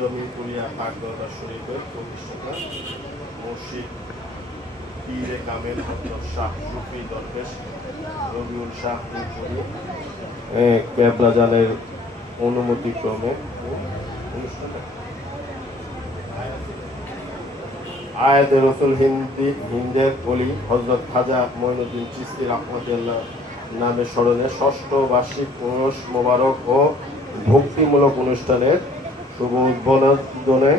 জমিপুরিয়া পাকদরবার শরীফের প্রতিষ্ঠাতা মসজিদ পীরে কামেল হযরত শাহ সুফি দরবেশ রবিউল শাহ পুরী কেবলাজানের অনুমতিক্রমে অনুষ্ঠানে আয়াতে রসুল হিন্দের অলি হযরত খাজা মঈনুদ্দিন চিশতি রাহমাতুল্লাহ নামে স্মরণে ষষ্ঠ বার্ষিক উরস মোবারক ও ভক্তিমূলক অনুষ্ঠানের শুভ উদ্বোধনে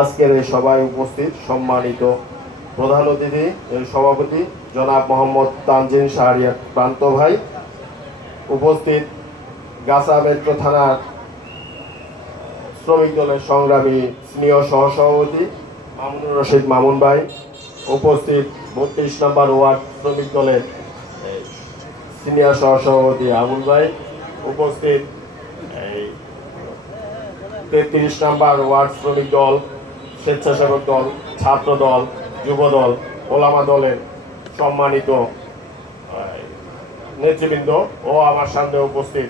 আজকের এই সভায় উপস্থিত সম্মানিত প্রধান অতিথি এর সভাপতি জনাব মোহাম্মদ তানজিন শাহরিয়ার প্রান্ত ভাই, উপস্থিত গাছা মেট্রো থানার শ্রমিক দলের সংগ্রামী স্নেহ সহসভাপতি মামুনুর রশিদ মামুন ভাই, উপস্থিত ৩২ নম্বর ওয়ার্ড শ্রমিক দলের সিনিয়র সহসভাপতি আবুল ভাই, উপস্থিত ৩৩ নম্বর ওয়ার্ড শ্রমিক দল, স্বেচ্ছাসেবক দল, ছাত্র দল, যুব দল, ওলামা দলের সম্মানিত নেতৃবৃন্দ ও আমার সামনে উপস্থিত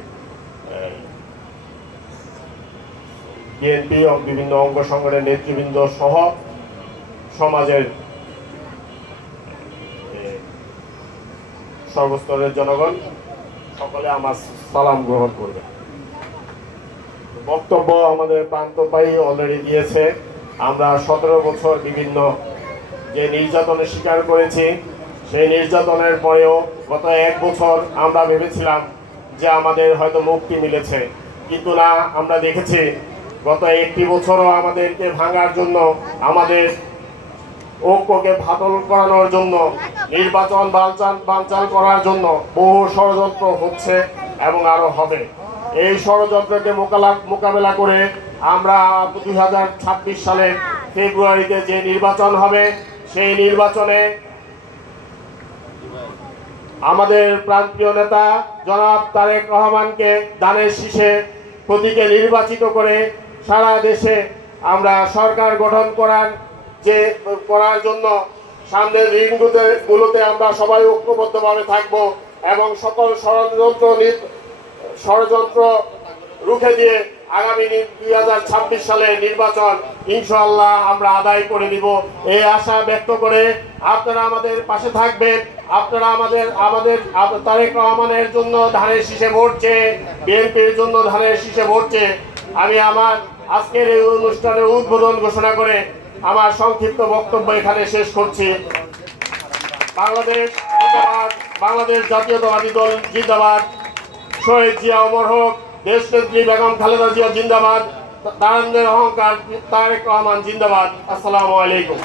বিএনপি ও বিভিন্ন অঙ্গ সংগঠনের নেতৃবৃন্দ সহ সমাজের সর্বস্তরের জনগণ সকলে আমার সালাম গ্রহণ করবে। বক্তব্য আমাদের প্রান্ত ভাই অলরেডি দিয়েছে। আমরা 17 বছর বিভিন্ন যে নির্যাতনের শিকার করেছি, সেই নির্যাতনের পরেও গত 1 বছর আমরা ভেবেছিলাম যে আমাদের হয়তো মুক্তি মিলেছে, কিন্তু না, আমরা দেখেছি গত 1 বছরও আমাদেরকে ভাঙার জন্য, আমাদের ঐক্যকে ফাটল করানোর জন্য, নির্বাচন বানচাল করার জন্য বহু ষড়যন্ত্র হচ্ছে এবং আরো হবে। এই ষড়যন্ত্রকে মোকাবেলা করে আমরা 2026 সালের ফেব্রুয়ারিতে যে নির্বাচন হবে, সেই নির্বাচনে আমাদের প্রান্তীয় নেতা জনাব তারেক রহমানকে ধানের শীষে প্রতীকে নির্বাচিত করে সারা দেশে আমরা সরকার গঠন করার জন্য সামনের দিনগুলোতে আমরা সবাই ঐক্যবদ্ধভাবে থাকব এবং সকল ষড়যন্ত্র রুখে দিয়ে আগামী 2026 সালের নির্বাচন ইনশাআল্লাহ আমরা আদায় করে দিব, এই আশা ব্যক্ত করে আপনারা আমাদের পাশে থাকবেন। আপনারা আমাদের তারেক রহমানের জন্য ধানের শীষে ভোট চেয়ে, বিএনপির জন্য ধানের শীষে ভোট চেয়ে আমি আমার আজকের এই অনুষ্ঠানের উদ্বোধন ঘোষণা করে আমার সংক্ষিপ্ত বক্তব্য এখানে শেষ করছি। বাংলাদেশ জিন্দাবাদ, বাংলাদেশ জাতীয়তাবাদী দল জিন্দাবাদ, শহীদ জিয়া অমর হোক, দেশনেত্রী বেগম খালেদা জিয়া জিন্দাবাদ, তারুণ্যের অহংকার তারেক রহমান জিন্দাবাদ। আসসালামু আলাইকুম।